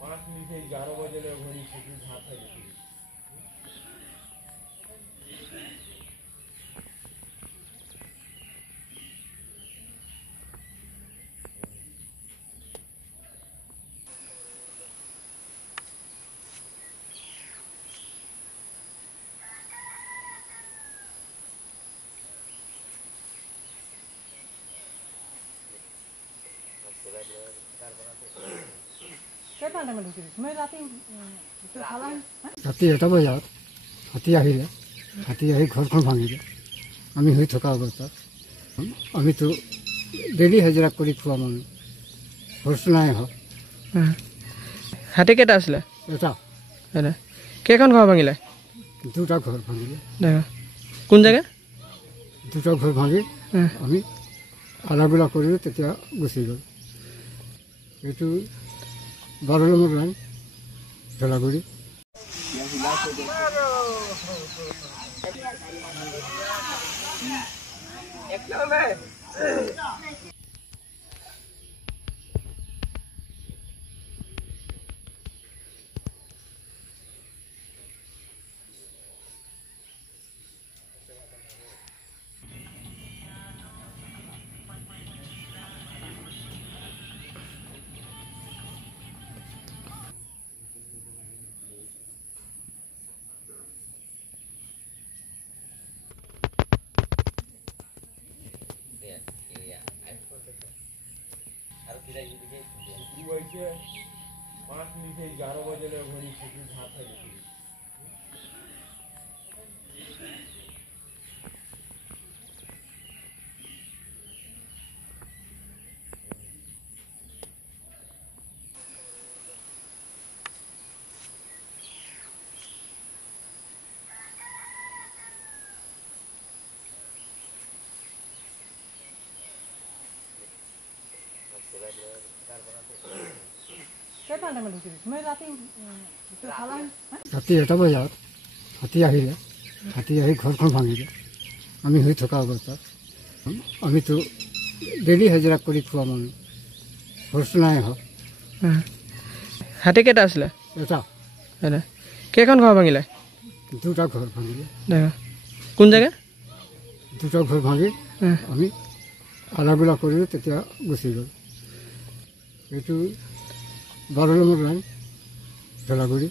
पाँच मिनट 11 बजे घड़ी छुट्टी भात है ৰাতি এটা বজাত হাতী আহিলে, হাতী আহি ঘৰখন ভাঙিলে। আমি শুই থকা অৱস্থাত আমিতো ডেইলি হাজিৰা কৰি খোৱা মানুহ, খৰচ নাই হওক। হাতী কেইটা আছিলে? এটা। কেইখন ঘৰ ভাঙিলে? দুটা ঘৰ ভাঙিলে। কোন জেগা? দুটা ঘৰ ভাঙি আমি আলাগুলা কৰিলোঁ, তেতিয়া গুচি গ'ল। এইটো 12 নম্বৰ লাইন ধলাগুৰি। पाँच मिनट 11 बजे घड़ी छुट्टी भात है ৰাতি এটা বজাত হাতী আহিলে, হাতী আহি ঘৰখন ভাঙিলে। আমি শুই থকা অৱস্থাত আমিতো ডেইলি হাজিৰা কৰি খোৱা মানুহ, খৰচ নাই হওক। হাতী কেইটা আছিলে? এটা। কেইখন ঘৰ ভাঙিলে? দুটা ঘৰ ভাঙিলে। কোন জেগা? দুটা ঘৰ ভাঙি আমি আলাগুলা কৰিলোঁ, তেতিয়া গুচি গ'ল। এইটো 12 নম্বৰ লাইন ধলাগুৰি।